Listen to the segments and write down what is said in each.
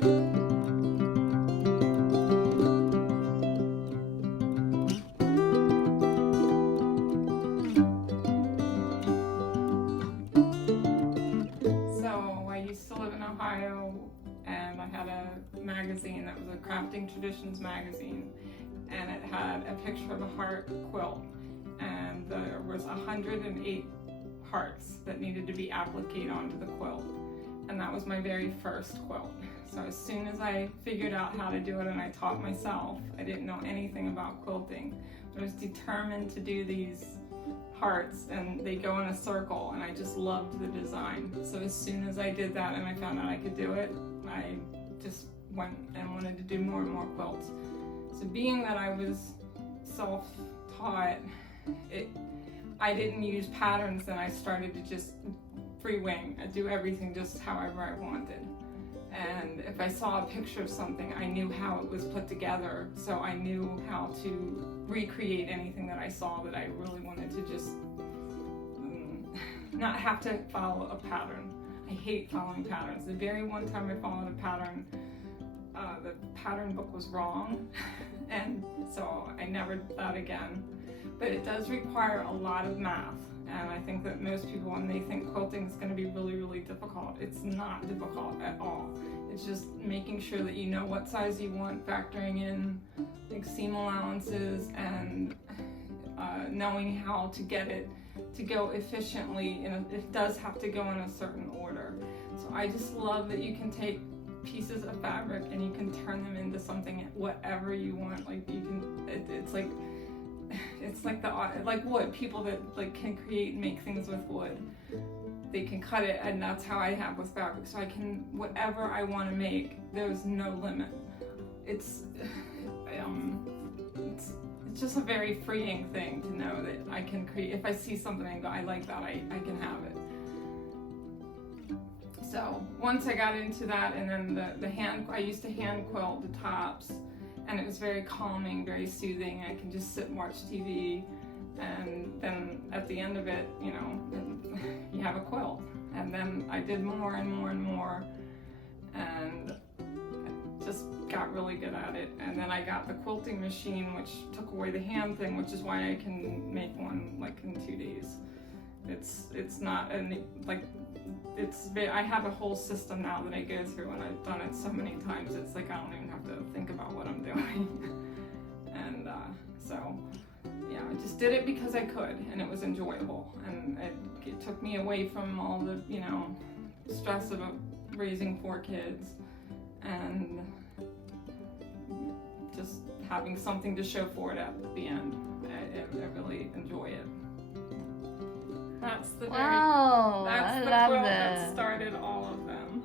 And I had a magazine that was a Crafting Traditions magazine, and it had a picture of a heart quilt, and there was 108 hearts that needed to be appliqued onto the quilt, and that was my very first quilt. So as soon as I figured out how to do it and I taught myself, I didn't know anything about quilting. I was determined to do these hearts, and they go in a circle, and I just loved the design. So as soon as I did that and I found out I could do it, I just went and wanted to do more and more quilts. So being that I was self-taught, I didn't use patterns, and I started to just free wing. I do everything just however I wanted. And if I saw a picture of something, I knew how it was put together, so I knew how to recreate anything that I saw that I really wanted to just not have to follow a pattern. I hate following patterns. The very one time I followed a pattern, the pattern book was wrong, and so I never did that again. But it does require a lot of math. And I think that most people, when they think quilting is going to be really, really difficult, it's not difficult at all. It's just making sure that you know what size you want, factoring in like seam allowances, and knowing how to get it to go efficiently. It does have to go in a certain order. So I just love that you can take pieces of fabric and you can turn them into something whatever you want. Like you can, it's like wood. People that like can create and make things with wood, they can cut it, and that's how I have with fabric. So I can, whatever I want to make, there's no limit. It's just a very freeing thing to know that I can create. If I see something and go, I like that, I can have it. So once I got into that, and then I used to hand quilt the tops, and it was very calming, very soothing. I can just sit and watch TV, and then at the end of it, you know, you have a quilt. And then I did more and more and more, and just got really good at it. And then I got the quilting machine, which took away the hand thing, which is why I can make one like in 2 days. It's not I have a whole system now that I go through, and I've done it so many times, it's like I don't even have to think about what I'm doing. And so yeah, I just did it because I could, and it was enjoyable, and it took me away from all the, you know, stress of raising 4 kids, and just having something to show for it at the end. I really enjoy it. That's the quilt that started all of them.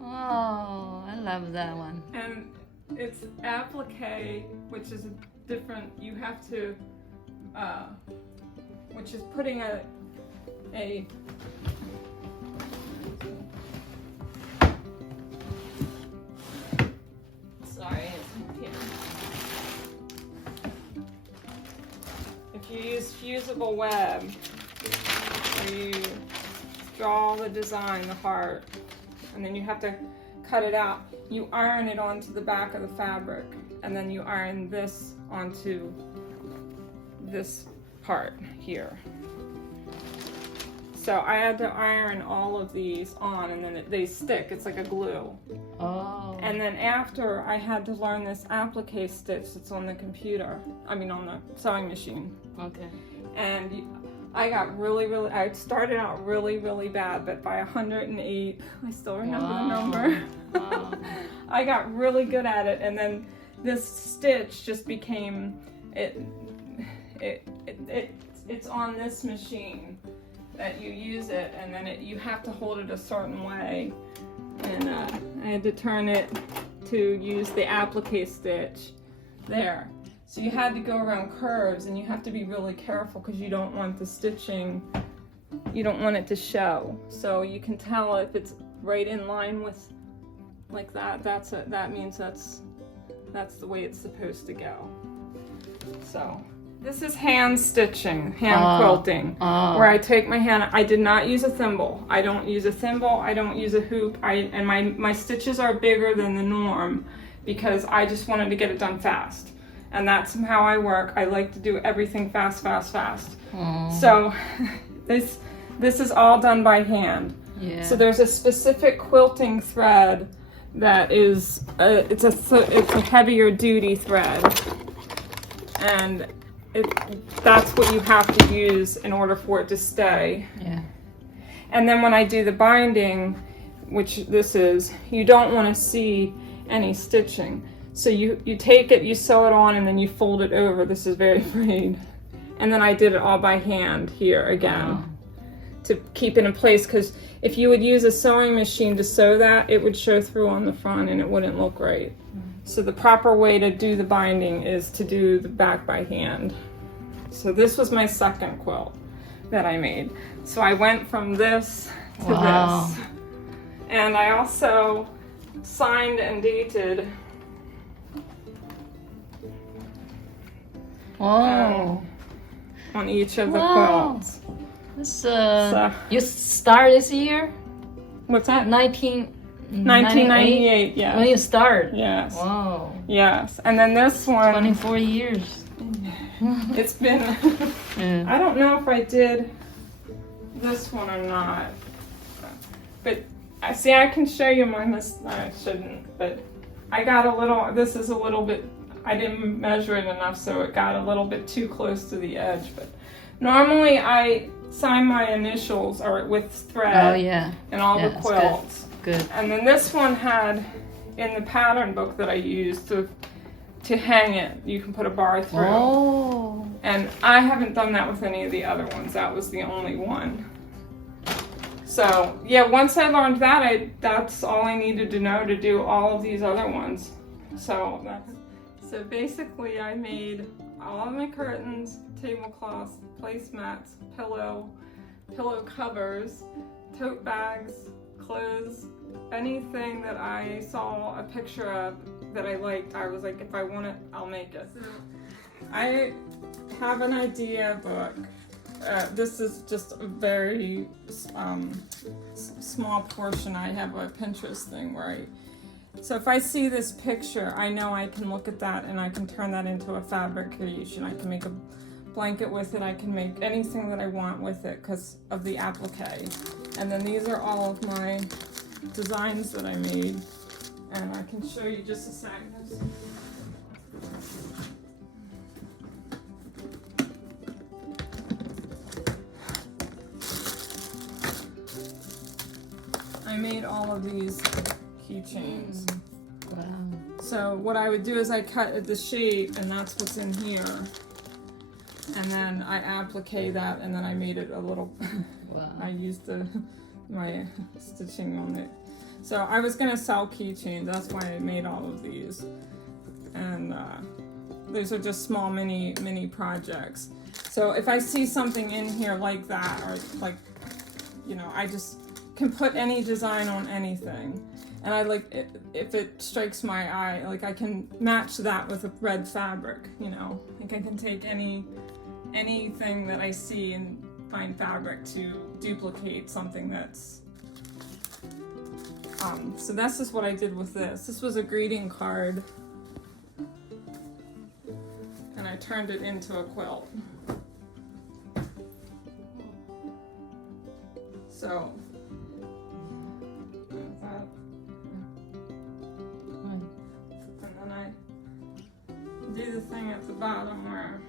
Wow, I love that one. And it's applique, which is different. You have to, which is putting a sorry, it's here. If you use fusible web, you draw the design, the heart, and then you have to cut it out. You iron it onto the back of the fabric, and then you iron this onto this part here. So I had to iron all of these on, and then they stick. It's like a glue. Oh. And then after, I had to learn this applique stitch that's on the computer. I mean, on the sewing machine. Okay. And I got I started out really, really bad, but by 108, I still remember the number. Wow. I got really good at it, and then this stitch just became, it's on this machine that you use it, and then you have to hold it a certain way, and I had to turn it to use the applique stitch there. So you had to go around curves, and you have to be really careful because you don't want the stitching, you don't want it to show. So you can tell if it's right in line with like that, that means that's the way it's supposed to go. So This is hand stitching, hand quilting, Oh. where I take my hand. I did not use a thimble. I don't use a thimble. I don't use a hoop. And my stitches are bigger than the norm because I just wanted to get it done fast. And that's how I work. I like to do everything fast, fast, fast. Oh. So this is all done by hand. Yeah. So there's a specific quilting thread that is it's a heavier duty thread, and that's what you have to use in order for it to stay. Yeah. And then when I do the binding, which this is, you don't want to see any stitching. So you take it, you sew it on, and then you fold it over. This is very frayed. And then I did it all by hand here again to keep it in place, because if you would use a sewing machine to sew that, it would show through on the front and it wouldn't look right. So the proper way to do the binding is to do the back by hand. So this was my second quilt that I made. So I went from this to this. And I also signed and dated on each of the quilts. This, you start this year? What's that? 1998, yes. When you start? Yes. Wow. Yes. And then this one. 24 years. It's been, I don't know if I did this one or not. But I see I can show you my I shouldn't, but I got a little, this is a little bit, I didn't measure it enough, so it got a little bit too close to the edge. But normally I sign my initials or with thread in all the quilts. Good. And then this one had, in the pattern book that I used to hang it, you can put a bar through. Oh. And I haven't done that with any of the other ones. That was the only one. So yeah, once I learned that, that's all I needed to know to do all of these other ones. So basically I made all of my curtains, tablecloths, placemats, pillow covers, tote bags, clothes, anything that I saw a picture of that I liked. I was like, if I want it, I'll make it. So I have an idea book. This is just a very small portion. I have a Pinterest thing where so if I see this picture, I know I can look at that and I can turn that into a fabric creation. I can make a blanket with it. I can make anything that I want with it because of the applique. And then these are all of my designs that I made. And I can show you just a second. I made all of these keychains. Wow. So what I would do is I cut the shape, and that's what's in here. And then I applique that, and then I made it a little. Wow. I used my stitching on it. So I was gonna sell keychains. That's why I made all of these. And these are just small mini projects. So if I see something in here like that, or like, I just can put any design on anything. And I like it, if it strikes my eye, like I can match that with a red fabric, like I can take anything that I see and find fabric to duplicate something that's, so that's just what I did with this. This was a greeting card, and I turned it into a quilt. So, and then I do the thing at the bottom where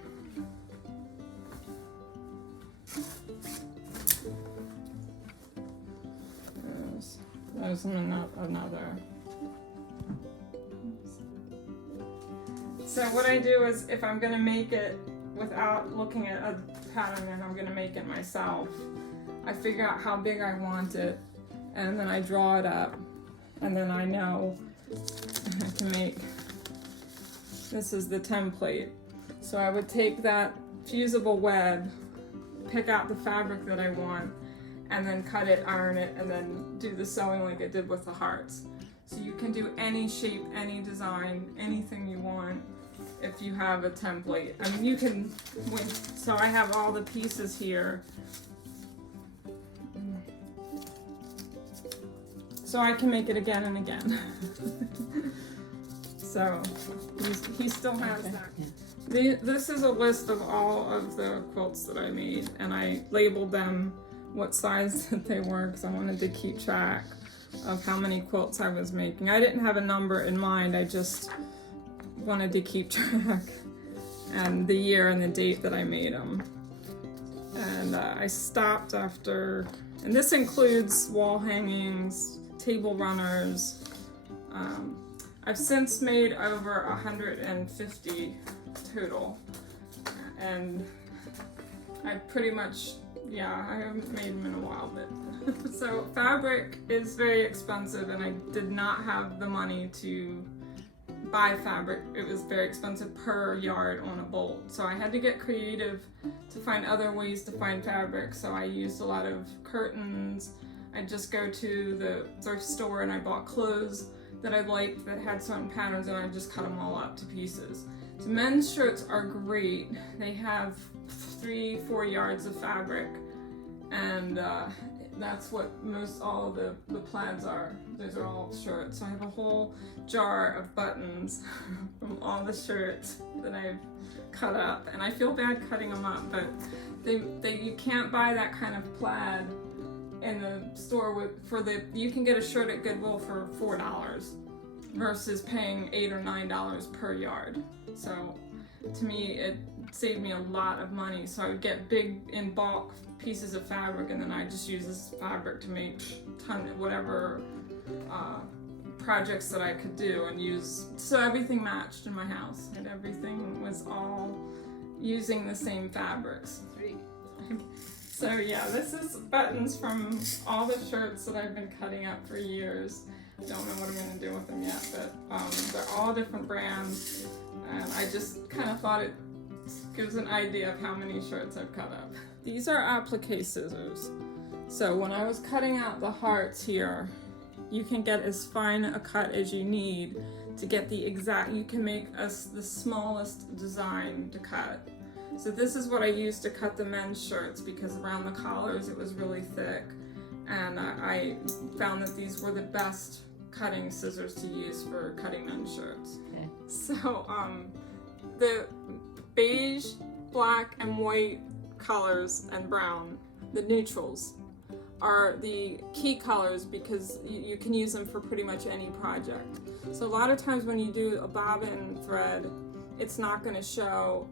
there's another. So what I do is, if I'm gonna make it without looking at a pattern and I'm gonna make it myself, I figure out how big I want it, and then I draw it up, and then I know I can make, this is the template. So I would take that fusible web, pick out the fabric that I want, and then cut it, iron it, and then do the sewing like I did with the hearts. So you can do any shape, any design, anything you want. if you have a template. I mean, you can, so I have all the pieces here. So I can make it again and again. So he still has that. This is a list of all of the quilts that I made, and I labeled them what size that they were because I wanted to keep track of how many quilts I was making. I didn't have a number in mind, I just wanted to keep track and the year and the date that I made them. And I stopped after, and this includes wall hangings, table runners. I've since made over 150 total, and I pretty much, yeah, I haven't made them in a while, but so fabric is very expensive, and I did not have the money to buy fabric. It was very expensive per yard on a bolt, so I had to get creative to find other ways to find fabric. So I used a lot of curtains. I'd just go to the thrift store and I bought clothes that I liked that had certain patterns, and I just cut them all up to pieces. So men's shirts are great. They have 3-4 yards of fabric, and that's what most all of the plaids are. Those are all shirts. So I have a whole jar of buttons from all the shirts that I've cut up, and I feel bad cutting them up, but you can't buy that kind of plaid in the store you can get a shirt at Goodwill for $4 versus paying $8 or $9 per yard. So to me, it saved me a lot of money. So I would get big in bulk pieces of fabric, and then I just use this fabric to make whatever projects that I could do and use. So everything matched in my house, and everything was all using the same fabrics. So yeah, this is buttons from all the shirts that I've been cutting up for years. Don't know what I'm going to do with them yet, but they're all different brands, and I just kind of thought it gives an idea of how many shirts I've cut up. These are applique scissors. So when I was cutting out the hearts here, you can get as fine a cut as you need to get the exact, you can make the smallest design to cut. So this is what I used to cut the men's shirts, because around the collars it was really thick, and I found that these were the best cutting scissors to use for cutting men's shirts. Okay. So the beige, black, and white colors and brown, the neutrals, are the key colors because you can use them for pretty much any project. So a lot of times when you do a bobbin thread, it's not going to show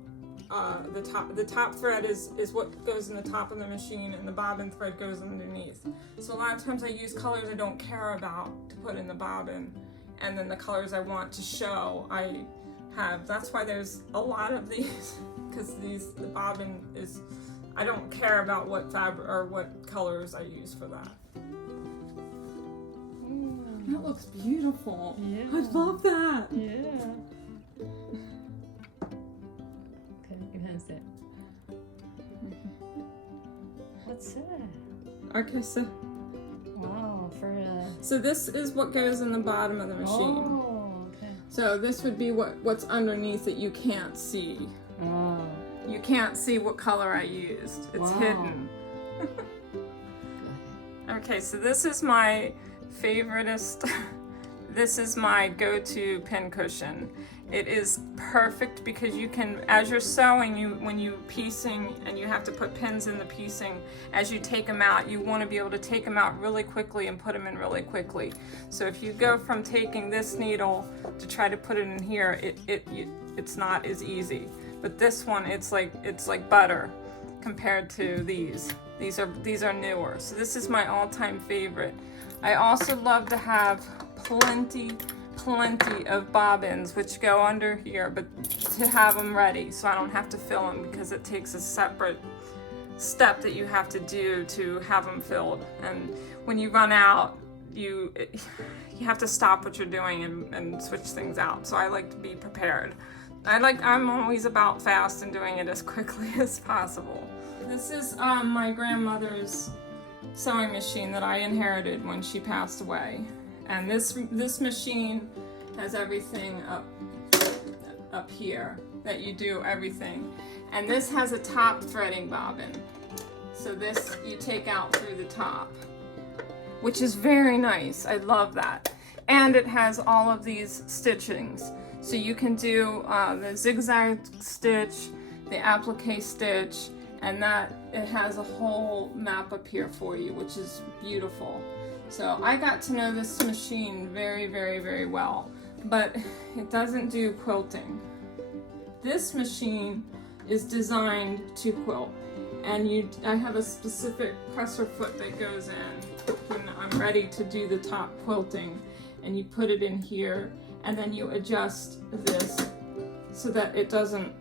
the top thread is what goes in the top of the machine, and the bobbin thread goes underneath. So a lot of times I use colors I don't care about to put in the bobbin, and then the colors I want to show I have. That's why there's a lot of these, because the bobbin is, I don't care about what fabric or what colors I use for that. That looks beautiful. Yeah. I love that. Yeah. What's that? Okay, so. Wow, So this is what goes in the bottom of the machine. Oh, okay. So this would be what's underneath that you can't see. Oh. You can't see what color I used. It's hidden. Okay, so this is my favoriteest. This is my go-to pin cushion. It is perfect because you can, as you're sewing, when you're piecing and you have to put pins in the piecing, as you take them out, you want to be able to take them out really quickly and put them in really quickly. So if you go from taking this needle to try to put it in here, it's not as easy. But this one, it's like butter compared to these. These are newer. So this is my all-time favorite. I also love to have plenty of bobbins which go under here, but to have them ready so I don't have to fill them, because it takes a separate step that you have to do to have them filled. And when you run out, you have to stop what you're doing and switch things out. So I like to be prepared. I'm always about fast and doing it as quickly as possible. This is my grandmother's sewing machine that I inherited when she passed away. And this machine has everything up here that you do everything. And this has a top threading bobbin. So this you take out through the top, which is very nice. I love that. And it has all of these stitchings. So you can do the zigzag stitch, the applique stitch, and that it has a whole map up here for you, which is beautiful. So I got to know this machine very, very, very well, but it doesn't do quilting. This machine is designed to quilt, and I have a specific presser foot that goes in when I'm ready to do the top quilting, and you put it in here, and then you adjust this so that it doesn't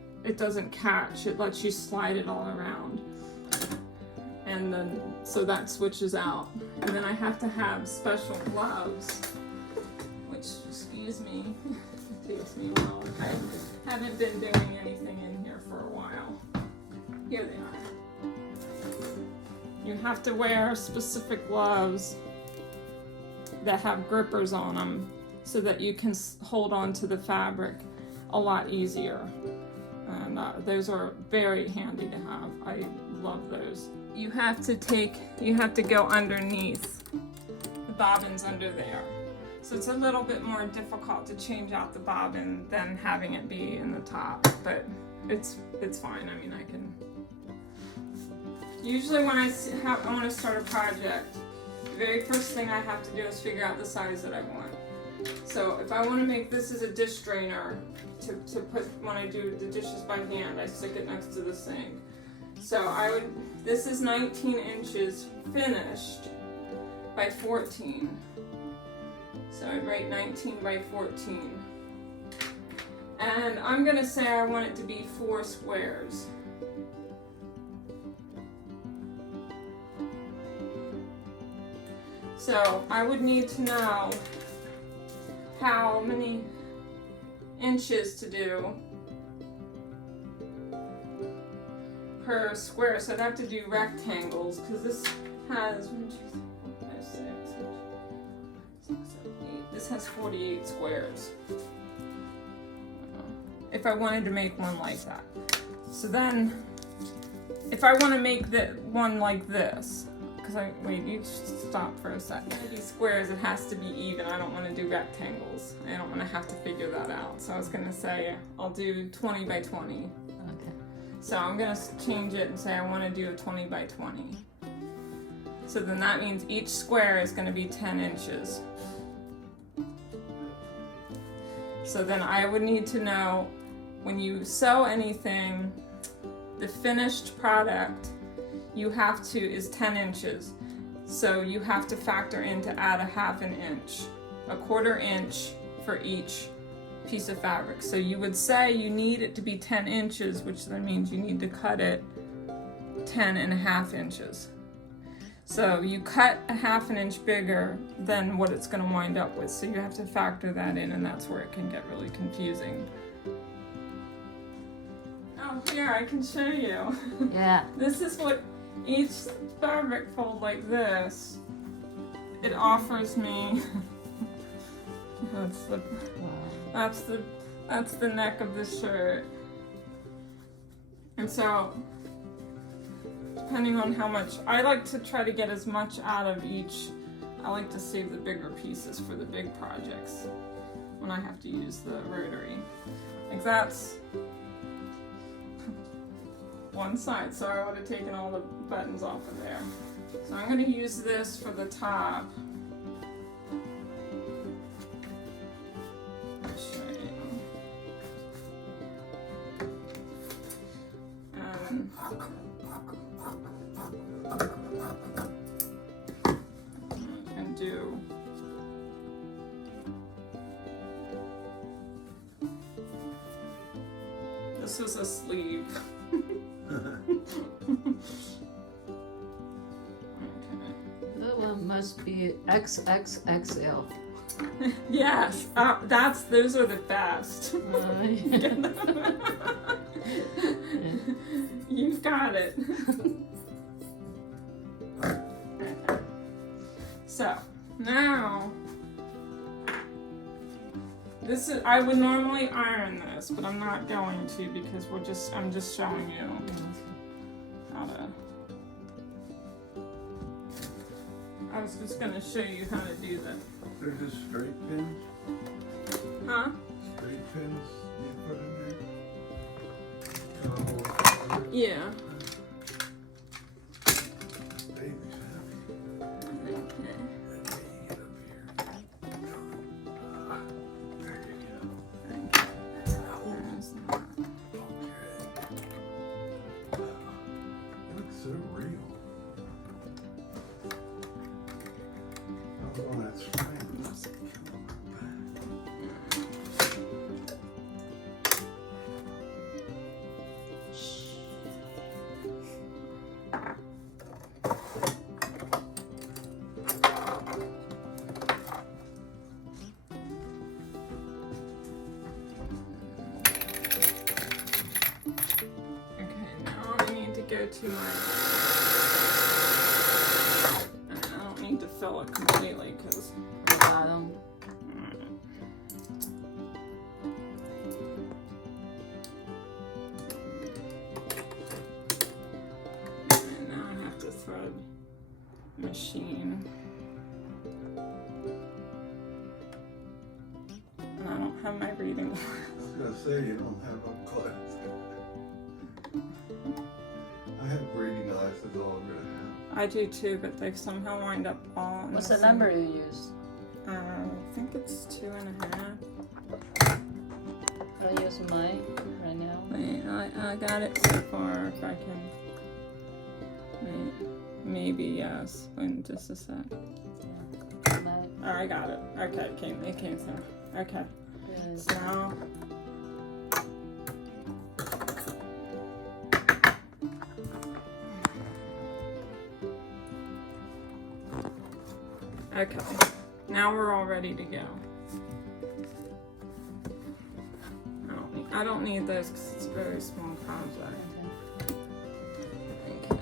catch. It lets you slide it all around. And then, so that switches out. And then I have to have special gloves, which, excuse me, it takes me a while. I haven't been doing anything in here for a while. Here they are. You have to wear specific gloves that have grippers on them so that you can hold on to the fabric a lot easier. And those are very handy to have. I love those. You have to go underneath the bobbins under there. So it's a little bit more difficult to change out the bobbin than having it be in the top, but it's fine. I mean, I can. Usually when I want to start a project, the very first thing I have to do is figure out the size that I want. So if I want to make this as a dish drainer to put when I do the dishes by hand, I stick it next to the sink. So this is 19 inches finished by 14. So I'd write 19 by 14. And I'm gonna say I want it to be 4 squares. So I would need to know how many inches to do per square. So I'd have to do rectangles because this has 1, 2, 3, 4, 5, 6, 6, 7, 8. This has 48 squares. If I wanted to make one like that. So then, if I want to make one like this, wait, you stop for a second. These squares, it has to be even. I don't want to do rectangles. I don't want to have to figure that out. So I was going to say, I'll do 20 by 20. Okay. So I'm going to change it and say I want to do a 20 by 20. So then that means each square is going to be 10 inches. So then I would need to know, when you sew anything, the finished product is 10 inches. So you have to factor in to add a 1/2 inch, a 1/4 inch for each piece of fabric. So you would say you need it to be 10 inches, which then means you need to cut it 10.5 inches. So you cut a 1/2 inch bigger than what it's going to wind up with. So you have to factor that in, and that's where it can get really confusing. Oh, here, I can show you. Yeah. This is what each fabric fold like this, it offers me. That's the neck of the shirt. And so, depending on how much, I like to try to get as much out of each. I like to save the bigger pieces for the big projects when I have to use the rotary. Like that's one side, so I would have taken all the buttons off of there. So I'm going to use this for the top. I'll show you. And do this is a sleeve. That one must be XXXL. Yes, those are the best. You've got it. So now This is, I would normally iron this, but I'm not going to because I'm just showing you how to. I was just gonna show you how to do that. They're just straight pins? Huh? Straight pins you put in there? Yeah. Baby's happy. Okay. Let me get up here. There you go. It looks so real. Oh, that's fine. Go to my, I don't need to fill it completely because bottom. And now I have to thread machine. And I don't have my reading glasses. I was gonna say you don't have no glasses. I have reading glasses all over the house. I do too, but they somehow wind up all. What's the number you use? I think it's 2.5. I use mine right now. Wait, I got it so far. If I can. Wait, maybe yes. In just a sec. Oh, I got it. Okay, it came through. Okay. Good. So now. Okay, now we're all ready to go. I don't need those because it's a very small project. Okay.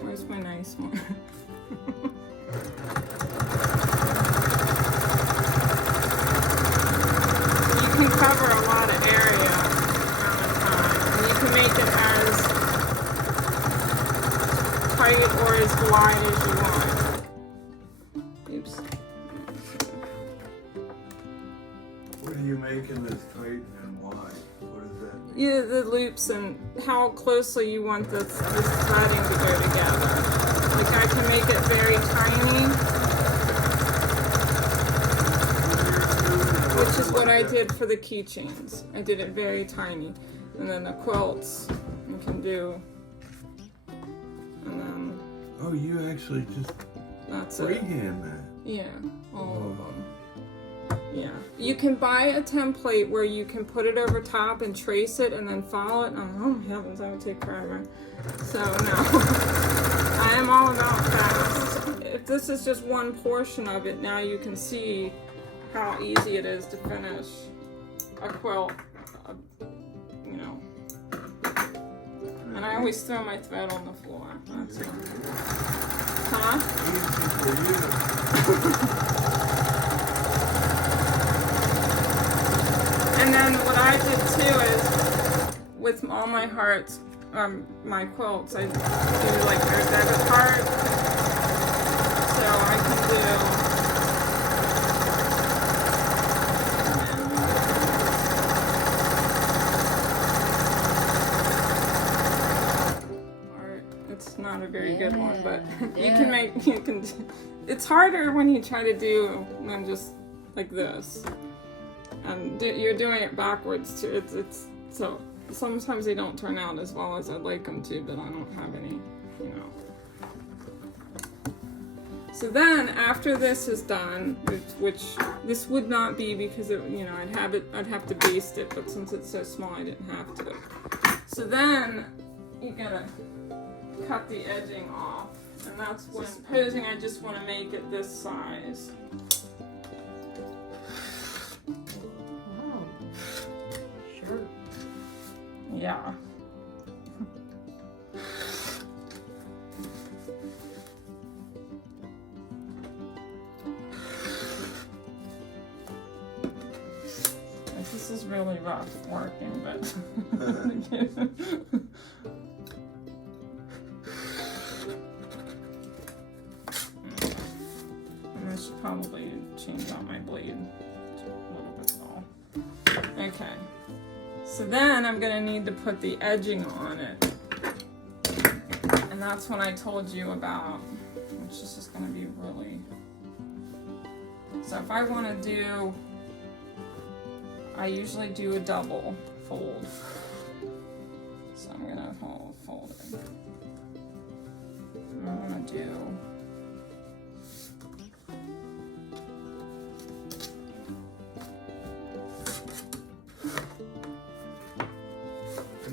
Where's my nice one? You can cover a lot of area around the time, and you can make it as tight or as wide as you want. Oops. What are you making this tight and wide? What is that? Yeah, the loops and how closely you want this threading to go together. Like I can make it very tiny, which is what I did for the keychains. I did it very tiny. And then the quilts you can do. And then Oh, you actually just that's it. freehand that. Yeah, all of them. Yeah, you can buy a template where you can put it over top and trace it and then follow it. Oh my heavens, that would take forever. So no, I am all about fast. If this is just one portion of it, now you can see how easy it is to finish a quilt, you know. And I always throw my thread on the floor. That's it. Huh? Easy for you. And then what I did too is, with all my hearts, my quilts, I do like their debit heart. So I can do. Art. It's not a very good one, but you can. It's harder when you try to do than just like this. And you're doing it backwards too. It's so sometimes they don't turn out as well as I'd like them to, but I don't have any, you know. So then after this is done, which this would not be because it, you know, I'd have to baste it, but since it's so small, I didn't have to. So then you gotta cut the edging off, and that's when, supposing I just want to make it this size. Wow. Sure. Yeah. This is really rough working, but I should probably change out my blade a little bit tall. Okay, so then I'm gonna need to put the edging on it, and that's when I told you about, which is just gonna be really. So if I want to do, I usually do a double fold. So I'm gonna fold it. I'm gonna do.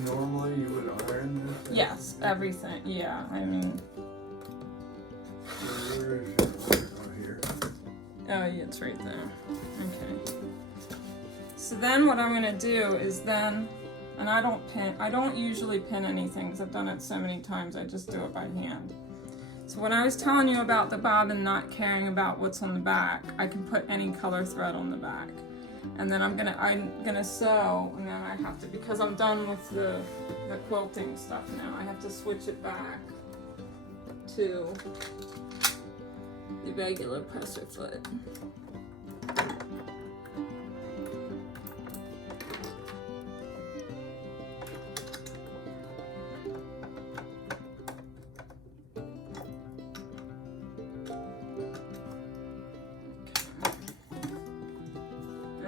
Normally you would iron this? Yes, everything. Yeah, I mean. Where is your, oh, here. Oh, yeah, it's right there. Okay. So then what I'm gonna do is then, and I don't usually pin anything because I've done it so many times, I just do it by hand. So when I was telling you about the bobbin not caring about what's on the back, I can put any color thread on the back. And then I'm gonna sew, and then I have to, because I'm done with the quilting stuff now, I have to switch it back to the regular presser foot.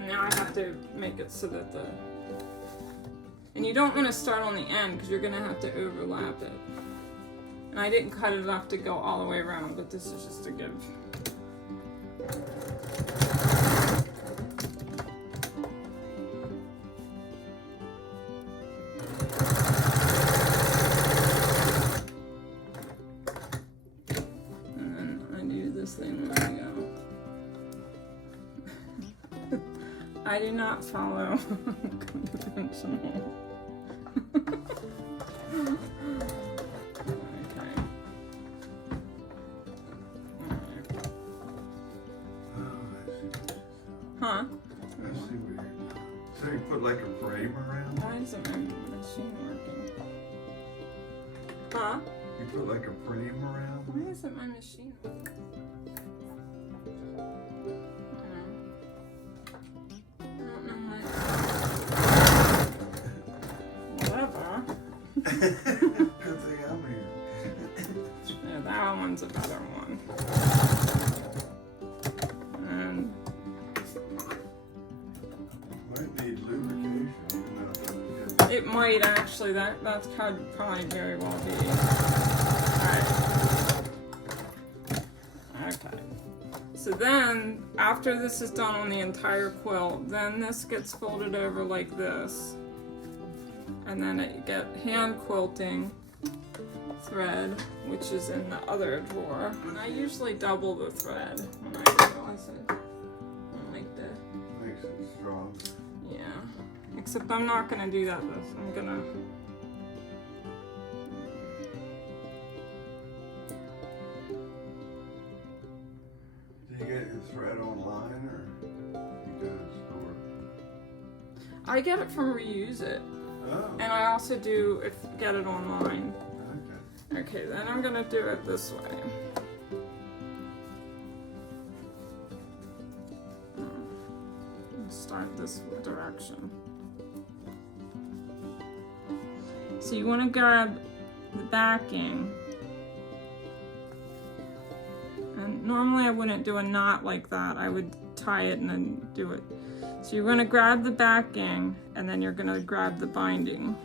Now I have to make it so that and you don't want to start on the end because you're going to have to overlap it. And I didn't cut it enough to go all the way around, but this is just to give. And then I do this thing where I go. I do not follow conventional. Okay. Huh? I see what you're doing. So you put like a frame around? Why isn't my machine working? Huh? You put like a frame around? Why isn't my machine working? Good thing I'm here. Yeah, that one's a better one. And Might need lubrication. it might actually, that's probably very well be. Alright. Okay. So then, after this is done on the entire quilt, then this gets folded over like this. And then I get hand quilting thread, which is in the other drawer. And I usually double the thread when I do it. I don't like to. Makes it strong. Yeah. Except I'm not gonna do that this. I'm gonna. Do you get your thread online or you go to the store? I get it from Reuse It. Oh. And I also do get it online. Okay. Okay, then I'm gonna do it this way. Start this direction. So you want to grab the backing. And normally I wouldn't do a knot like that. I would tie it and then do it. So you're going to grab the backing and then you're going to grab the binding.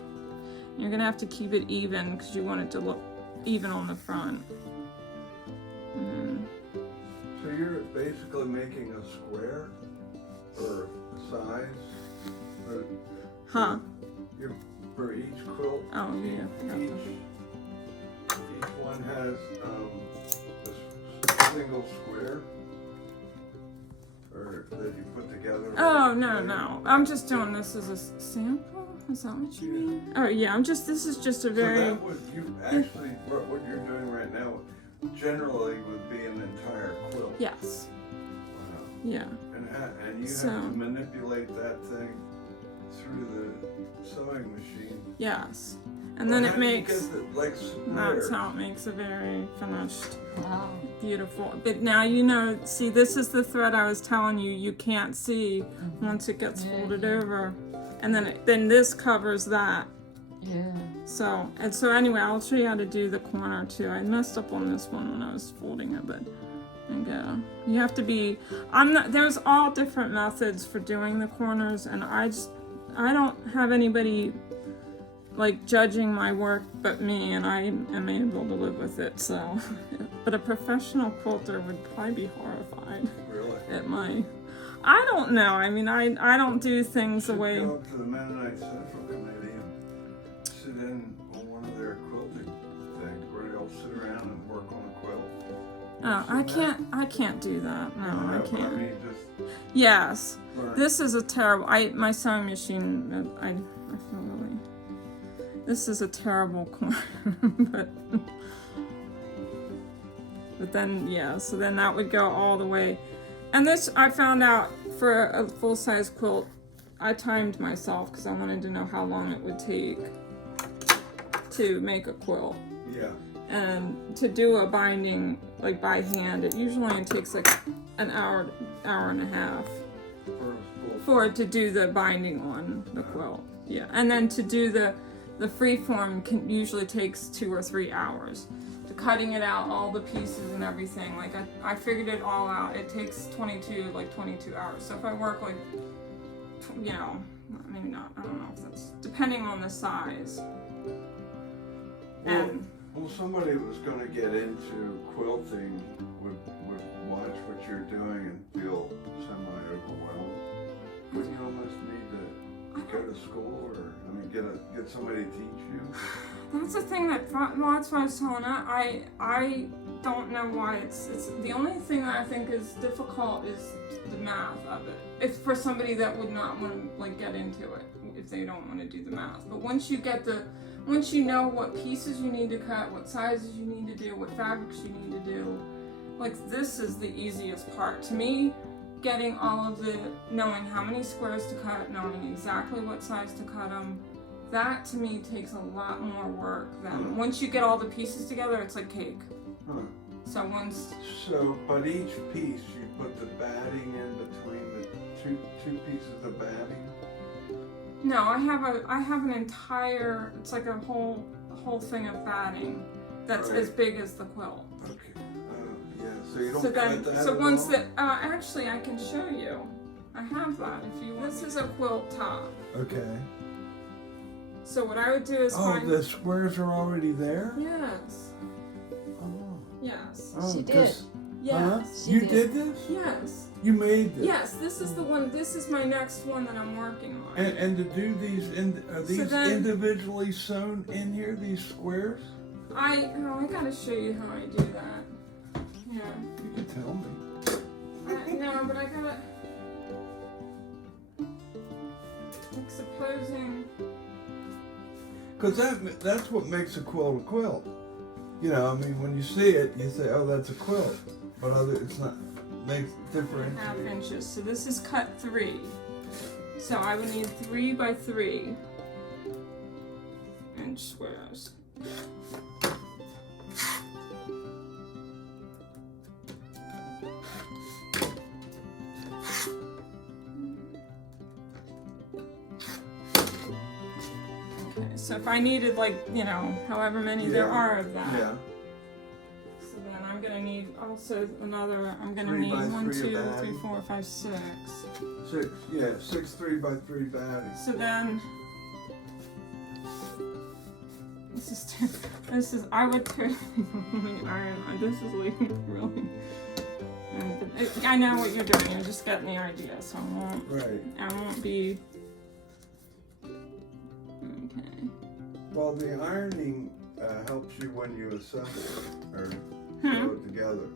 You're going to have to keep it even because you want it to look even on the front. And then you're basically making a square or size for, Huh? for each quilt. Oh yeah. Each one has a single square, or that you put together. Oh no. I'm just doing this as a sample. Is that what you mean? Oh yeah. This is just a very. So that would, you actually, what you're doing right now generally would be an entire quilt. Yes. Wow. Yeah. And you have to manipulate that thing through the sewing machine. Yes. And then it makes. Like That's how it makes a very finished, Wow. beautiful. But now you know. See, this is the thread I was telling you. You can't see once it gets folded over, and then this covers that. Yeah. So anyway, I'll show you how to do the corner too. I messed up on this one when I was folding it, but you have to be. There's all different methods for doing the corners, and I don't have anybody like judging my work but me, and I am able to live with it. So, but a professional quilter would probably be horrified. Really? At my. I don't know. I mean, I don't do things the way. Go up to the Mennonite Central Committee and sit in on one of their quilting things where they all sit around and work on a quilt. Oh, I can't do that. No, I can't. I mean, Yes, right. this is a terrible. My sewing machine. I feel really. This is a terrible corner, but then so then that would go all the way, and this I found out for a full size quilt. I timed myself because I wanted to know how long it would take to make a quilt. Yeah. And to do a binding like by hand, it usually only takes like an hour and a half for it to do the binding one, the quilt. Yeah, and then to do the freeform usually takes 2 or 3 hours. To cutting it out, all the pieces and everything, like I figured it all out. It takes 22 hours. So if I work like, maybe not. I don't know if that's depending on the size. Well, somebody who was going to get into quilting would watch what you're doing and feel semi-overwhelmed. Wouldn't you almost need to go to school, or get somebody to teach you? That's the thing that's what I was telling her. I don't know why it's the only thing that I think is difficult is the math of it. It's for somebody that would not want to get into it if they don't want to do the math. But once you know what pieces you need to cut, what sizes you need to do, what fabrics you need to do, this is the easiest part. To me, getting all of knowing how many squares to cut, knowing exactly what size to cut them, that to me takes a lot more work than once you get all the pieces together, it's like cake. Huh. But each piece, you put the batting in between the two pieces of batting? No, I have an entire, it's like a whole thing of batting that's as big as the quilt. Okay. So you don't cut that. So once that, actually I can show you. I have that if you want. This is a quilt top. Okay. So what I would do is find. The squares are already there? Yes. Oh. Yes. Oh, She did. Yes. You did this? Yes. You made this? Yes, this is the one. This is my next one that I'm working on. And to do these, are these individually sewn in here, these squares? I gotta show you how I do that. Yeah. You can tell me. No, but I gotta. Supposing. Because that's what makes a quilt. When you see it, you say, oh, that's a quilt. But it's not, makes different. 1/2 inches. So this is cut 3. So I would need 3 by 3 inch squares. So if I needed however many there are of that. Yeah. So then I'm gonna need also another, I'm gonna 3 need by 1, 3 2, of 3, batting. 4, 5, 6. 6 3 by 3 batting. So then, this is, I would put, this is like really, I know what you're doing. You're just getting the idea, so I won't be. Okay. Well, the ironing helps you when you assemble it or sew it together.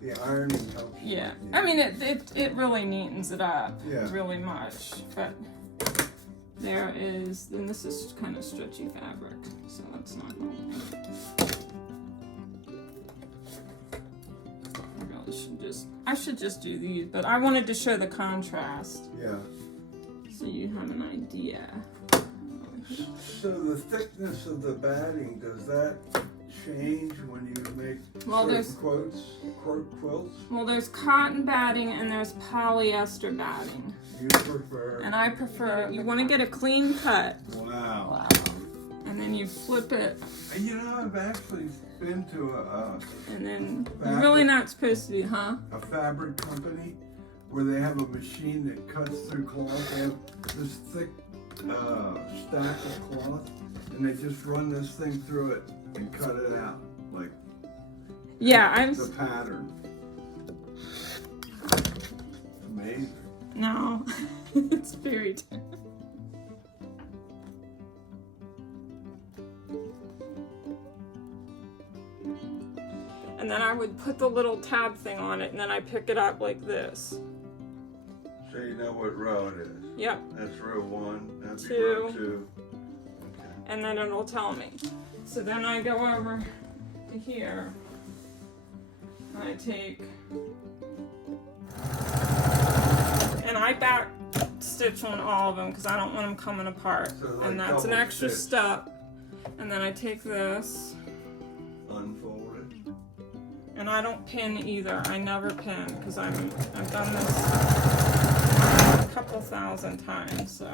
The ironing helps you. Yeah, I mean it really neatens it up really much, but there is, and this is kind of stretchy fabric, so that's not helping. I should just do these, but I wanted to show the contrast. Yeah. So you have an idea. So the thickness of the batting, does that change when you make quilts? Well, there's cotton batting and there's polyester batting. You prefer? And I prefer, you want to get a clean cut. Wow. And then you flip it. You know, I've actually been to and then you're really not supposed to be, a fabric company where they have a machine that cuts through cloth. They have this thick stack of cloth, and they just run this thing through it and cut it out, like the pattern. Amazing. No, it's very terrible. And then I would put the little tab thing on it, and then I pick it up like this. So you know what row it is? Yep. That's row 1, that's 2. row 2. Okay. And then it'll tell me. So then I go over to here, and I take, and I back stitch on all of them because I don't want them coming apart. So like and that's an extra stitch. step. And then I take this. Unfold it. And I don't pin either. I never pin because I've done this a couple thousand times, so.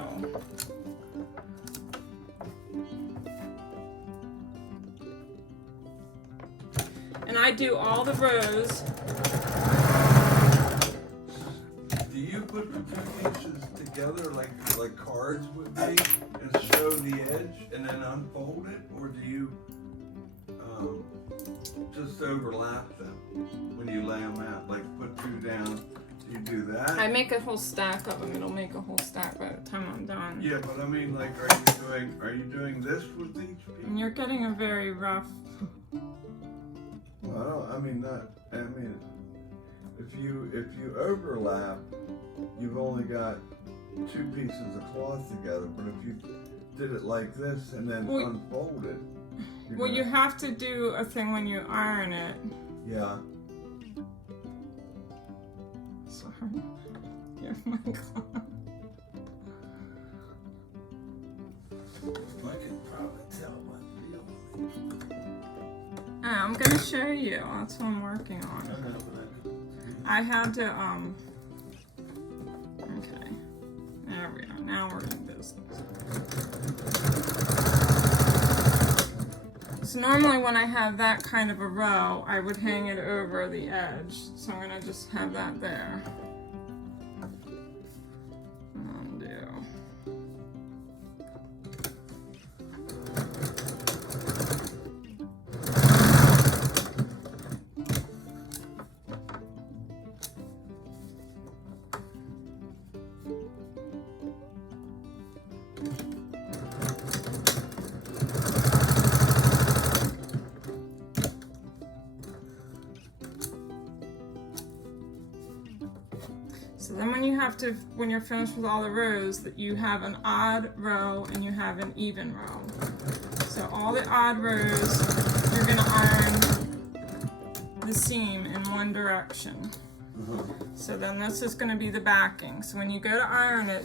And I do all the rows. Do you put the two pieces together like cards would be and show the edge and then unfold it, or do you just overlap them when you lay them out? Like put 2 down, you do that? I make a whole stack of them. It'll make a whole stack by the time I'm done. Yeah, but I mean, like, are you doing this with each piece? And you're getting a very rough. Well, if you overlap, you've only got 2 pieces of cloth together. But if you did it like this and then unfold it. Well, you have to do a thing when you iron it. Yeah. Sorry. You're my cloth. I can probably tell what real. I'm gonna show you. That's what I'm working on. I had to okay. There we are. Now we're in business. So normally when I have that kind of a row, I would hang it over the edge. So I'm gonna just have that there. Undo. So then when you're finished with all the rows, that you have an odd row and you have an even row. So all the odd rows, you're gonna iron the seam in one direction. So then this is gonna be the backing. So when you go to iron it,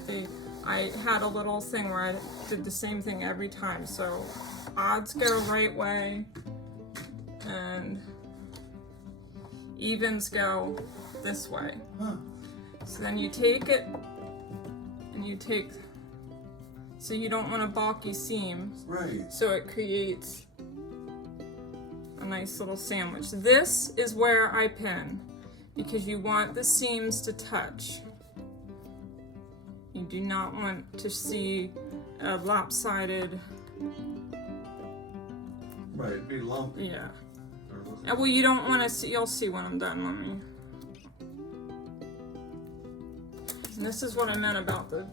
I had a little thing where I did the same thing every time. So odds go right way and evens go this way. So then you take it and so you don't want a bulky seam. Right. So it creates a nice little sandwich. This is where I pin because you want the seams to touch. You do not want to see a lopsided. Right, it'd be lumpy. Yeah. Well, you don't want to see, you'll see when I'm done, let me. And this is what I meant about the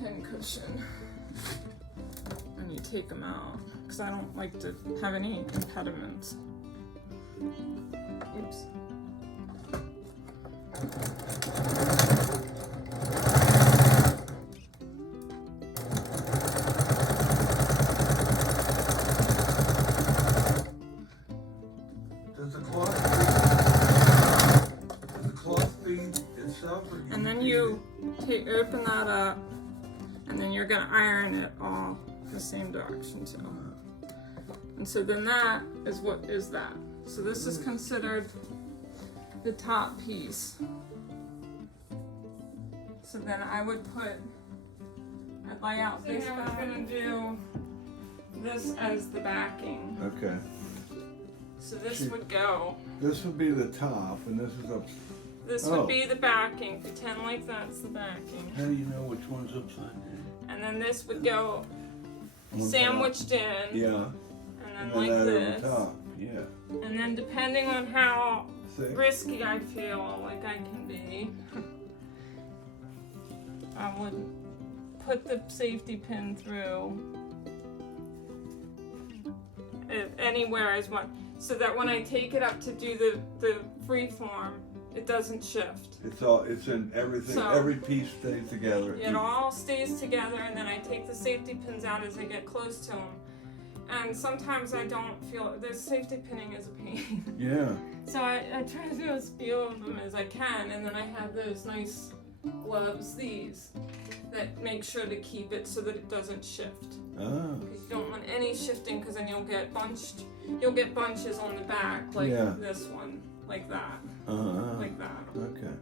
pin cushion. And you take them out, because I don't like to have any impediments. Oops. Does the cloth feed itself? Or And then you open that up, and then you're gonna iron it all the same direction too. And so then that is what is that. So this is considered the top piece. So then I would I'd lay out this. I was gonna do this as the backing. Okay. So this would go. This would be the top, and this is up. This would be the backing. Pretend like that's the backing. How do you know which one's upside down? And then this would go sandwiched in. Yeah. And then like this. Over top. Yeah. And then depending on how Thick. risky I feel like I can be, I would put the safety pin through anywhere I want, so that when I take it up to do the free form, it doesn't shift. It's in everything. So, every piece stays together. It all stays together, and then I take the safety pins out as I get close to them. And sometimes I don't feel, the safety pinning is a pain. Yeah. So I try to do as few of them as I can, and then I have those nice gloves, these, that make sure to keep it so that it doesn't shift. Ah. Because you don't want any shifting, because then you'll get bunches on the back, like this one, like that. Like that. Okay.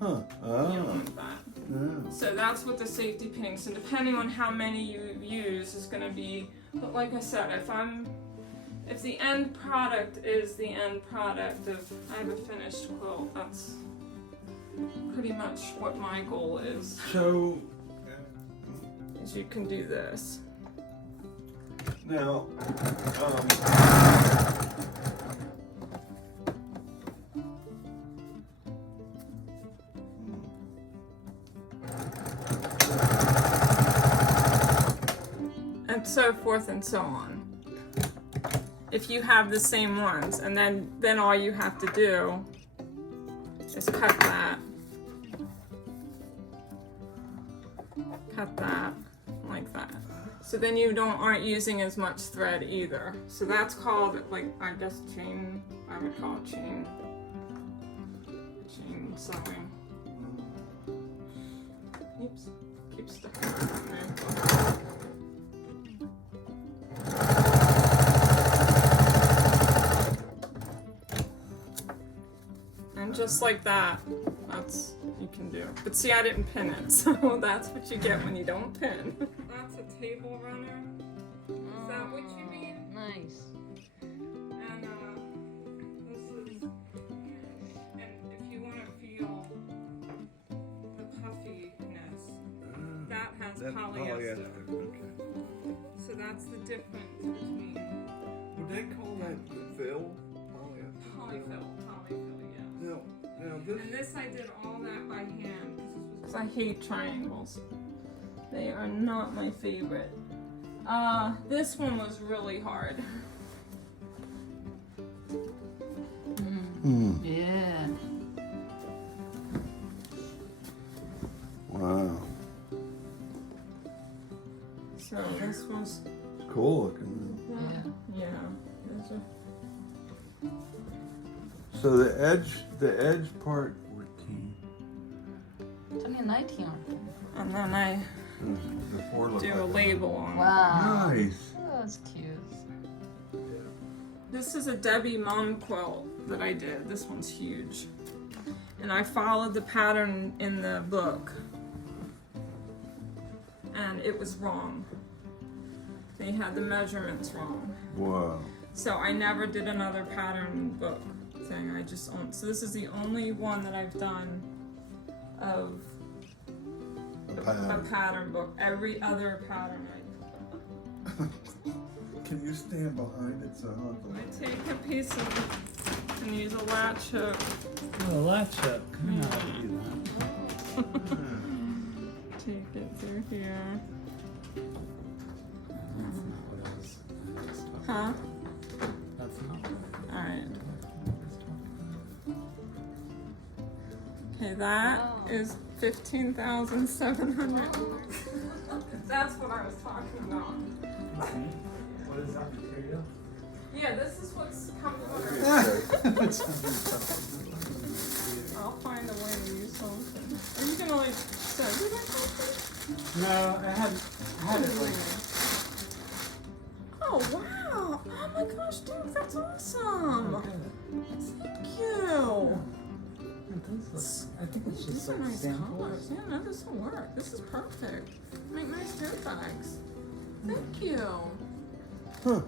Huh. You don't want that. Yeah. So that's what the safety pinning. So depending on how many you use is going to be. But like I said, if the end product is the end product of I have a finished quilt, that's pretty much what my goal is. So. Is you can do this. Now. And so forth and so on. If you have the same ones, and then all you have to do is cut that like that. So then you aren't using as much thread either. So that's called, like, I guess chain. I would call it chain sewing. Oops, keep sticking on there. And just like that, that's you can do. But see, I didn't pin it, so that's what you get when you don't pin. That's a table runner. Is that what you mean? Nice. And this is, and if you want to feel the puffiness, that has polyester. Okay. So that's the difference between Would they call that fill? polyfill, yeah. Now this. And this I did all that by hand because I hate triangles. They are not my favorite. This one was really hard. Yeah. Wow. So this was Cool looking. yeah. Those are, So the edge part would key. 2019. and then I Before looked do a like label on it. Wow. Nice. Oh, that's cute. This is a Debbie Mum quilt that I did. This one's huge. And I followed the pattern in the book. And it was wrong. They had the measurements wrong. Wow. So I never did another pattern book thing. I just own. So this is the only one that I've done of a pattern book. Every other pattern Can you stand behind it so I take a piece of and use a latch hook. Oh, latch hook. I know how to do that. Take it through here. Huh? Alright. Okay, that is 15,700. That's what I was talking about. What is that material? Yeah, this is what's coming over. I'll find a way to use something. Are you gonna like send it or something? No, I had it like. Oh wow! Oh my gosh, dude, that's awesome! Thank you! I think it's just These are like nice samples. colors. Yeah, no, this will work. This is perfect. Make nice tote bags. Thank you. Huh.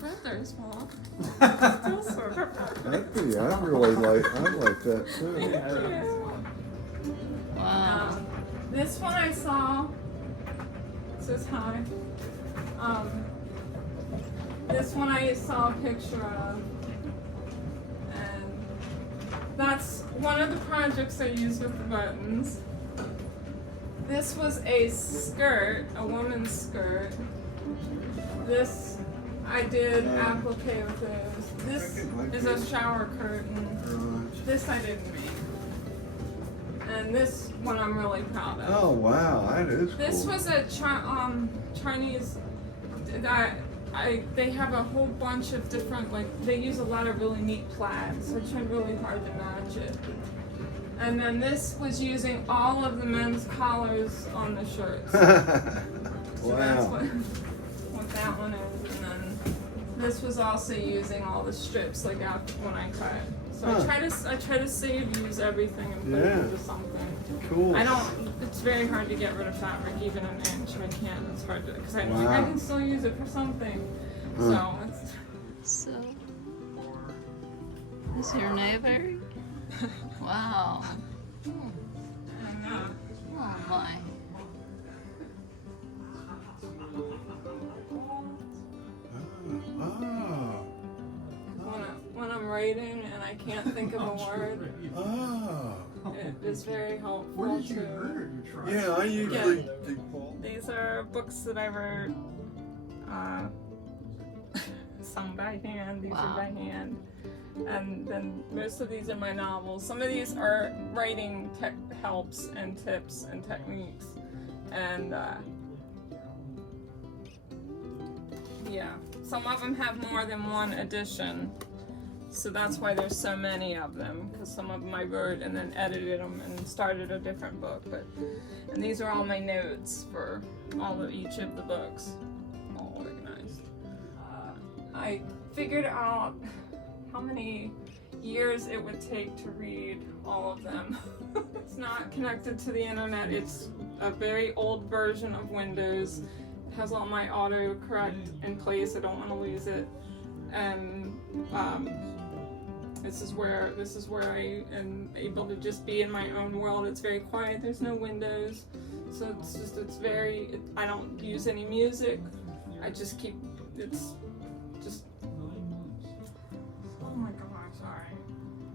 But they're small. Still sort of perfect. I really like that too. Thank you. Wow. This one I saw. Says hi. This one I saw a picture of, and that's one of the projects I used with the buttons. This was a skirt, a woman's skirt. This I did applique with those. This is a shower curtain. This I didn't make. And this one I'm really proud of. Oh wow, that is cool. This was a Chinese. They have a whole bunch of different, like, they use a lot of really neat plaids, so I tried really hard to match it. And then this was using all of the men's collars on the shirts. So that's Wow. what that one is. And then this was also using all the strips, like after when I cut. So I try to use everything and put it into something. Cool. It's very hard to get rid of fabric, even an inch. I can't, it's hard to, because I'm like, I can still use it for something. So it's. So, is your neighbor? Wow. And, Oh my. when I'm writing and I can't think of a word, it is very helpful to. Yeah, I usually. These are books that I wrote, some by hand, these are by hand. And then most of these are my novels. Some of these are writing helps and tips and techniques. And yeah, some of them have more than one edition. So that's why there's so many of them, because some of them I wrote and then edited them and started a different book. And these are all my notes for each of the books, all organized. I figured out how many years it would take to read all of them. It's not connected to the internet. It's a very old version of Windows. It has all my autocorrect in place. I don't want to lose it. And this is where I am able to just be in my own world. It's very quiet. There's no windows, so I don't use any music. I just keep. It's just. Oh my God! Sorry.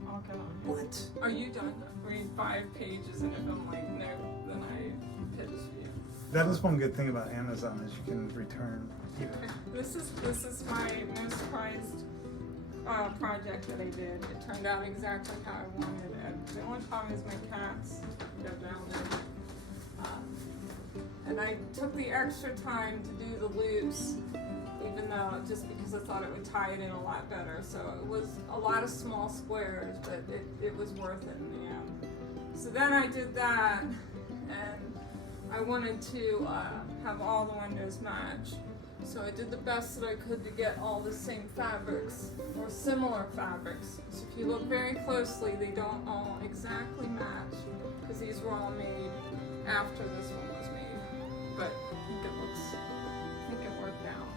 I'll get on. What? Are you done? Read 5 pages, and if I'm like no, then I pitch you. That is one good thing about Amazon is you can return. This is my most prized project that I did. It turned out exactly how I wanted it. The only problem is my cats go down there. And I took the extra time to do the loops, even though just because I thought it would tie it in a lot better. So it was a lot of small squares, but it was worth it in the end. So then I did that, and I wanted to have all the windows match. So I did the best that I could to get all the same fabrics, or similar fabrics. So if you look very closely, they don't all exactly match, because these were all made after this one was made. But I think it worked out.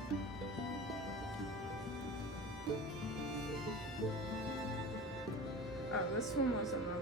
Oh, this one was another